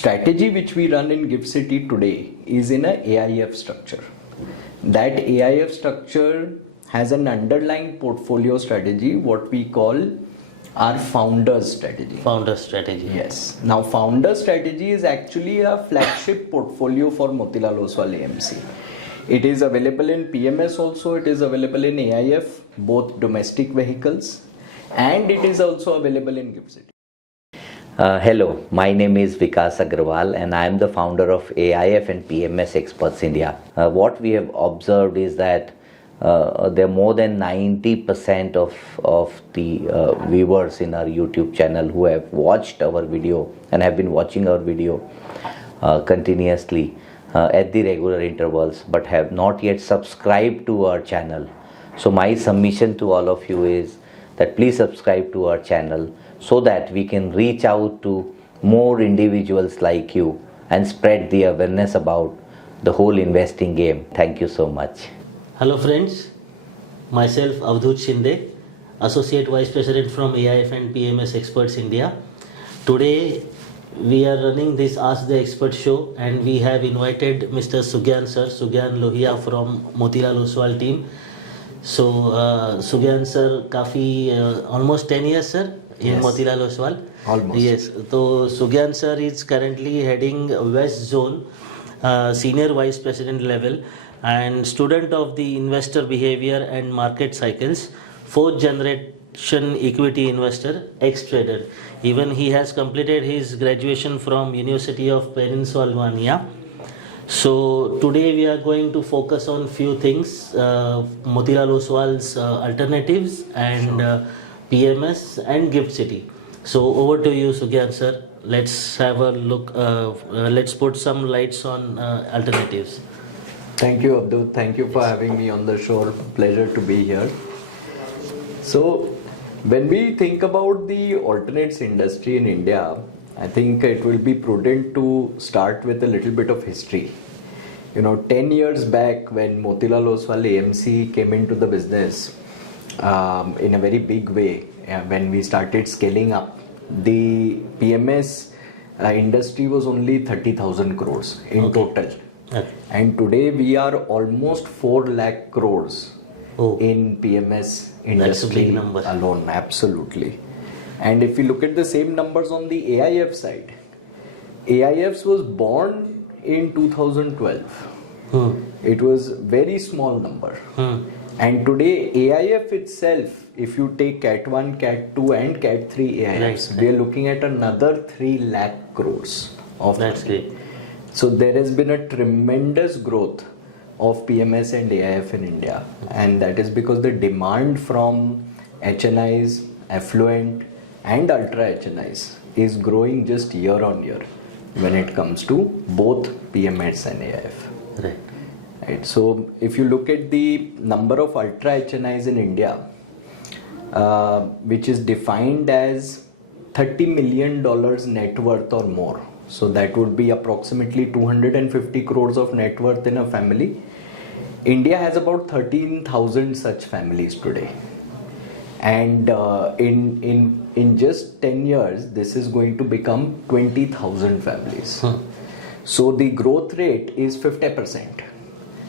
Strategy which we run in Gift City today is in a AIF structure. That AIF structure has an underlying portfolio strategy, what we call our founders strategy. Founder strategy. Yes. Now founder strategy is actually a flagship portfolio for Motilal Oswal AMC. It is available in PMS also, it is available in AIF, both domestic vehicles, and it is also available in Gift City. Hello, my name is Vikas Agrawal and I am the founder of AIF and PMS Experts India. What we have observed is that there are more than 90% of the viewers in our YouTube channel who have watched our video and have been watching our video continuously at the regular intervals, but have not yet subscribed to our channel. So my submission to all of you is that please subscribe to our channel so that we can reach out to more individuals like you and spread the awareness about the whole investing game. Thank you so much. Hello friends, myself Avdhoot Shinde, Associate Vice President from AIF and PMS Experts India. Today we are running this Ask the Expert show and we have invited Mr. Sugyan Lohiaa from Motilal Oswal team. So Sugyan sir, almost 10 years sir in Yes. Motilal Oswal. Almost. Yes. So Sugyan sir is currently heading West Zone, Senior Vice President level, and student of the investor behavior and market cycles, 4th generation equity investor, ex-trader. Even he has completed his graduation from University of Pennsylvania. So today we are going to focus on few things, Motilal Oswal's alternatives and PMS and Gift City. So over to you Sugyan sir. Let's have a look, let's put some lights on alternatives. Thank you, Avdhoot. Thank you for having me on the show. Pleasure to be here. So, when we think about the alternates industry in India, I think it will be prudent to start with a little bit of history. 10 years back when Motilal Oswal AMC came into the business in a very big way, when we started scaling up, the PMS industry was only 30,000 crores in total. Okay. And today we are almost 4 lakh crores in PMS industry. That's a big number alone, absolutely. And if you look at the same numbers on the AIF side, AIFs was born in 2012. It was very small number. And today AIF itself, if you take Cat 1, Cat 2 and Cat 3 AIFs, we are looking at another 3 lakh crores of That's great. So there has been a tremendous growth of PMS and AIF in India, and that is because the demand from HNIs, affluent and ultra HNIs is growing just year on year when it comes to both PMS and AIF. Right. So if you look at the number of ultra HNIs in India, which is defined as $30 million net worth or more. So that would be approximately 250 crores of net worth in a family. India has about 13,000 such families today. And in just 10 years, this is going to become 20,000 families. So the growth rate is 50%.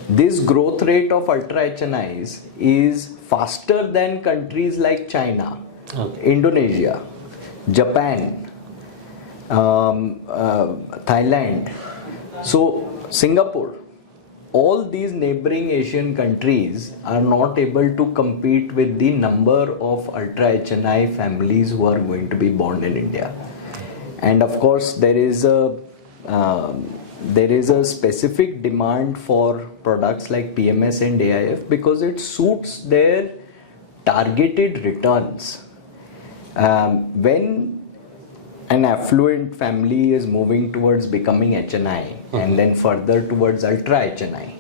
This growth rate of ultra HNIs is faster than countries like China, Indonesia, Japan, Thailand, so Singapore. All these neighboring Asian countries are not able to compete with the number of ultra HNI families who are going to be born in India. And of course there is a specific demand for products like PMS and AIF because it suits their targeted returns. When an affluent family is moving towards becoming HNI and then further towards ultra HNI,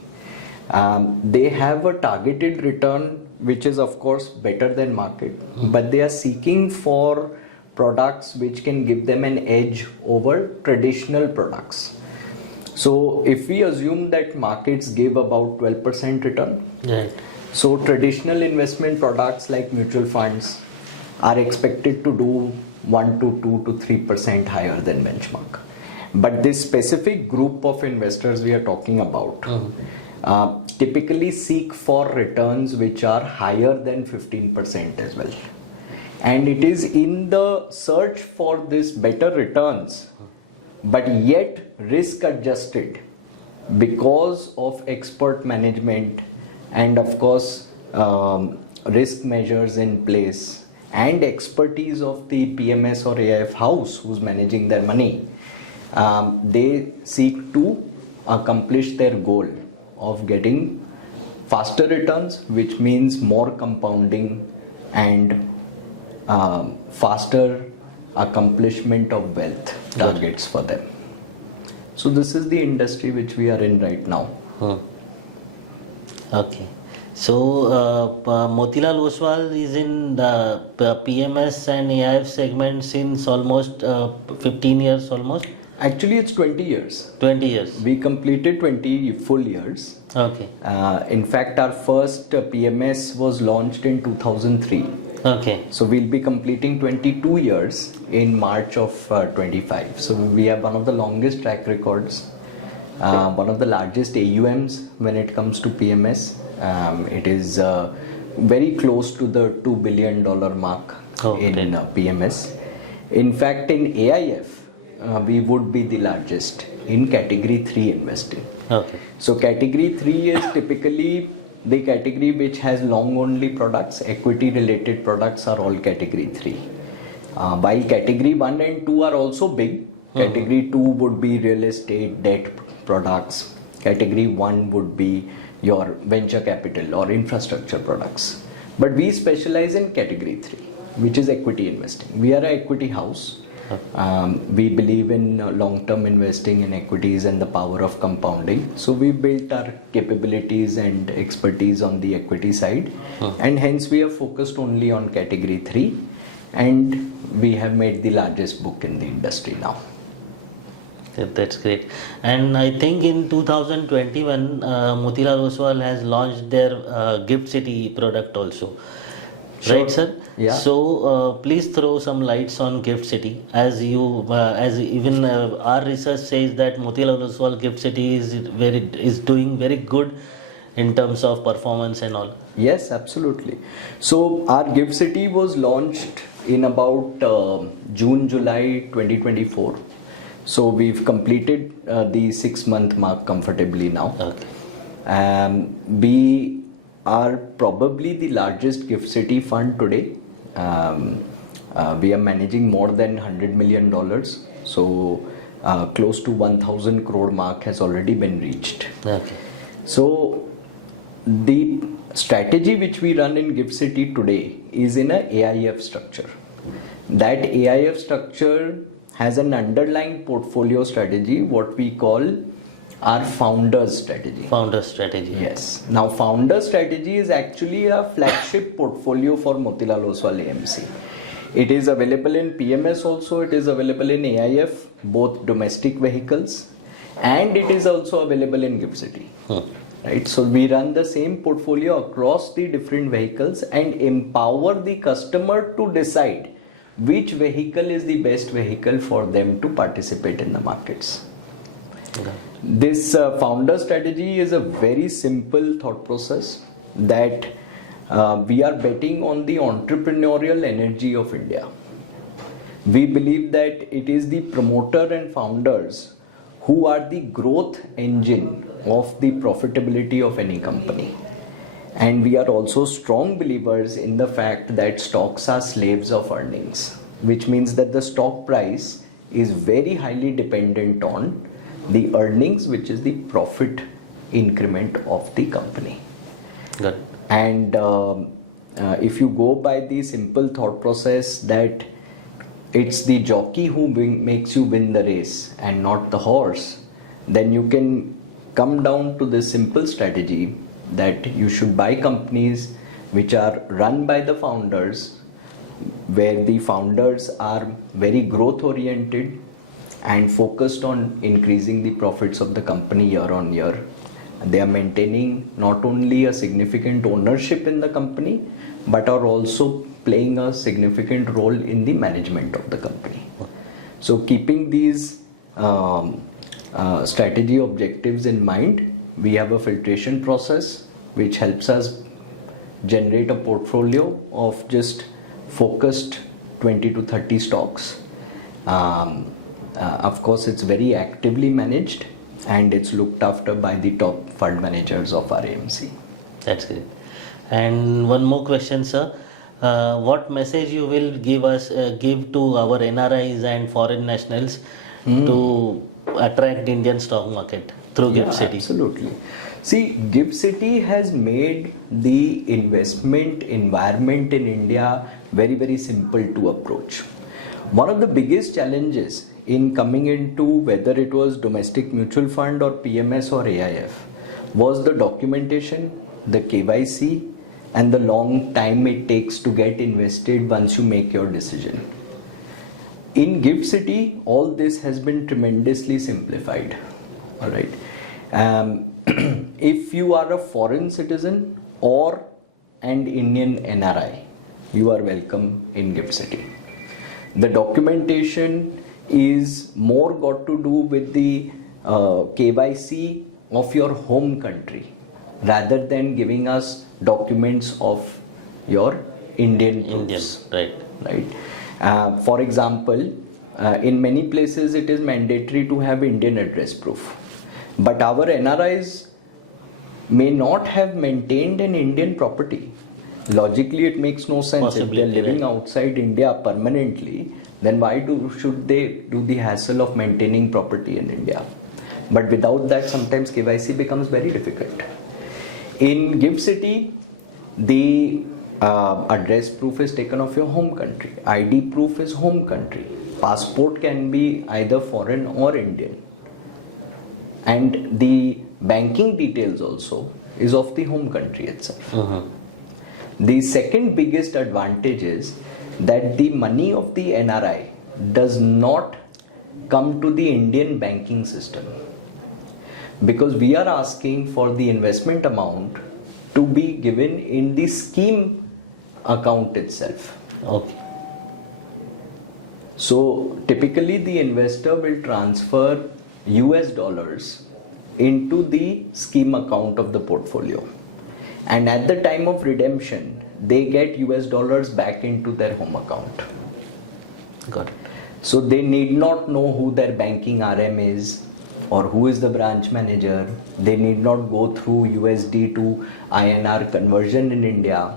they have a targeted return which is of course better than market, but they are seeking for products which can give them an edge over traditional products. So if we assume that markets give about 12% return, so traditional investment products like mutual funds are expected to do 1 to 2 to 3% higher than benchmark. But this specific group of investors we are talking about typically seek for returns which are higher than 15% as well. And it is in the search for this better returns, but yet risk adjusted because of expert management and of course risk measures in place and expertise of the PMS or AIF house who's managing their money. They seek to accomplish their goal of getting faster returns, which means more compounding and faster accomplishment of wealth targets for them. So this is the industry which we are in right now. Okay. So Motilal Oswal is in the PMS and AIF segment since almost 15 years almost? Actually, it's 20 years. 20 years. We completed 20 full years. Okay. In fact, our first PMS was launched in 2003. Okay. So we'll be completing 22 years in March of 25. So we have one of the longest track records, one of the largest AUMs when it comes to PMS. It is very close to the $2 billion mark in PMS. In fact, in AIF, we would be the largest in category 3 investing. Okay. So category 3 is typically the category which has long only products. Equity related products are all category 3. While category 1 and 2 are also big, category 2 would be real estate, debt products. Category 1 would be your venture capital or infrastructure products. But we specialize in category 3, which is equity investing. We are an equity house. We believe in long-term investing in equities and the power of compounding. So we built our capabilities and expertise on the equity side, and hence we are focused only on category 3, and we have made the largest book in the industry now. That's great. And I think in 2021, Motilal Oswal has launched their Gift City product also. Sure. Right, sir? Yeah. So please throw some lights on Gift City, as even our research says that Motilal Oswal Gift City is doing very good in terms of performance and all. Yes, absolutely. So our Gift City was launched in about June-July 2024. So we've completed the 6-month mark comfortably now. Okay. We are probably the largest Gift City fund today. We are managing more than $100 million. So close to 1,000 crore mark has already been reached. Okay. So the strategy which we run in Gift City today is in a AIF structure. That AIF structure has an underlying portfolio strategy, what we call our founder's strategy. Founder strategy. Yes. Now, founder strategy is actually a flagship portfolio for Motilal Oswal AMC. It is available in PMS also, it is available in AIF, both domestic vehicles, and it is also available in Gift City. Right? So we run the same portfolio across the different vehicles and empower the customer to decide which vehicle is the best vehicle for them to participate in the markets. Okay. This founder strategy is a very simple thought process that we are betting on the entrepreneurial energy of India. We believe that it is the promoter and founders who are the growth engine of the profitability of any company. And we are also strong believers in the fact that stocks are slaves of earnings, which means that the stock price is very highly dependent on the earnings, which is the profit increment of the company. Good. And if you go by the simple thought process that it's the jockey who makes you win the race and not the horse, then you can come down to this simple strategy that you should buy companies which are run by the founders, where the founders are very growth oriented and focused on increasing the profits of the company year on year. They are maintaining not only a significant ownership in the company, but are also playing a significant role in the management of the company. So keeping these strategy objectives in mind, we have a filtration process which helps us generate a portfolio of just focused 20 to 30 stocks. Of course, it's very actively managed and it's looked after by the top fund managers of our AMC. That's great. And one more question, sir. What message you will give to our NRIs and foreign nationals to attract Indian stock market through GIFT City? Absolutely. See, GIFT City has made the investment environment in India very, very simple to approach. One of the biggest challenges in coming into whether it was domestic mutual fund or PMS or AIF was the documentation, the KYC, and the long time it takes to get invested once you make your decision. In GIFT City, all this has been tremendously simplified. All right. If you are a foreign citizen or an Indian NRI, you are welcome in GIFT City. The documentation is more got to do with the KYC of your home country rather than giving us documents of your Indian proofs. Right. For example, in many places it is mandatory to have Indian address proof. But our NRIs may not have maintained an Indian property. Logically, it makes no sense. Possibly, if they are living outside India permanently, then why should they do the hassle of maintaining property in India? But without that, sometimes KYC becomes very difficult. In GIFT City, the address proof is taken of your home country. ID proof is home country. Passport can be either foreign or Indian. And the banking details also is of the home country itself. The second biggest advantage is that the money of the NRI does not come to the Indian banking system, because we are asking for the investment amount to be given in the scheme account itself. Okay. So typically the investor will transfer US dollars into the scheme account of the portfolio, and at the time of redemption they get US dollars back into their home account. Got it. So they need not know who their banking RM is or who is the branch manager. They need not go through USD to INR conversion in India.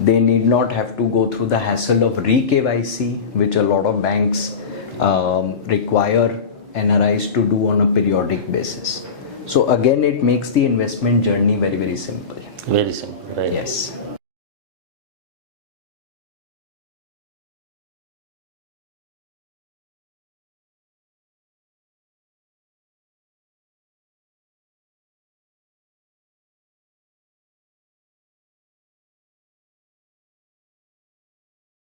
They need not have to go through the hassle of re-KYC, which a lot of banks require NRIs to do on a periodic basis. So again, it makes the investment journey very, very simple. Very simple, right? Yes.